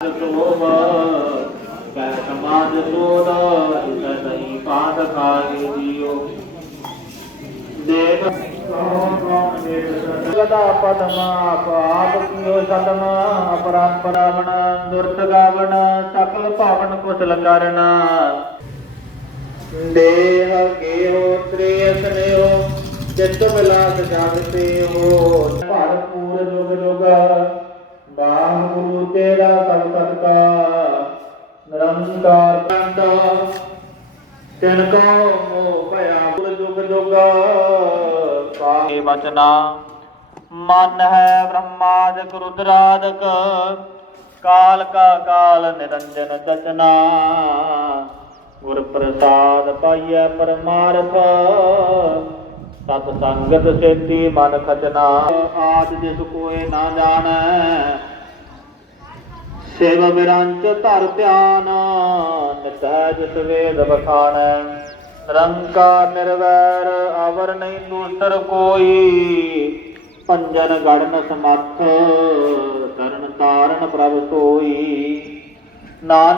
ਸੋਭਾ ਕੈ ਸਮਾਜ ਸੋਦਾ ਤਿਸ ਨਹੀਂ ਪਾਦ ਖਾਏ ਜੀਓ ਦੇਖ ਗਦਾ ਪਦਮਾ ਆਪ ਕੀਓ ਸਦਮ ਅਪਰੰਪਰਾ ਬਣ ਦੁਰਤ ਗਾਵਣ ਸਕਲ ਭਾਵਨ ਕੁਸਲ ਕਰਨ ਦੇਹ ਗੇਹੋ ਤ੍ਰੇਸ ਨਿਓ ਚਿੱਤ ਬਿਲਾਸ ਜਾਗਤੇ ਹੋ, ਭਰਪੂਰ ਜੁਗ ਜੁਗ ਬਾਹ ਤੇਰਾ ਸਭ ਸਤਕਾ ਨਿਰੰਕਾਰ ਕੰਦਾ ਤਿਨ ਕੋ ਮੋਹ ਭਇਆ ਗੁਰ ਜੁਗ ਜੁਗ। ਕਾਹੇ ਬਚਨਾ ਮਨ ਹੈ ਬ੍ਰਹਮਾਦਿਕ, ਰੁਦਰਾਦਿਕ ਕਾਲ ਕਾ ਕਾਲ ਨਿਰੰਜਨ ਦਚਨਾ ਗੁਰ ਪ੍ਰਸਾਦ ਪਾਈਐ ਪਰਮਾਰਥ। ਸਤ ਸੰਗਤ ਸੇਤੀ ਮਨ ਖਚਨਾ। ਆਦ ਜਿਸ ਕੋਏ ਨਾ ਜਾਣੈ। ਸੇਵ ਬਿਰੰਚ ਧਰ ਧਿਆਨ ਨਿਤੈ ਜਿਸ ਵੇਦ ਬਖਾਣੈ ਨਿਰਵੈਰ ਅਵਰ ਨਹੀਂ ਦੂਸਰ ਕੋਈ। ਪੰਜਨ ਗੜਨ ਸਮਰਥ, ਤਰਨ ਤਾਰਨ ਪ੍ਰਭ ਸੋਈ। ਨਾਨਕ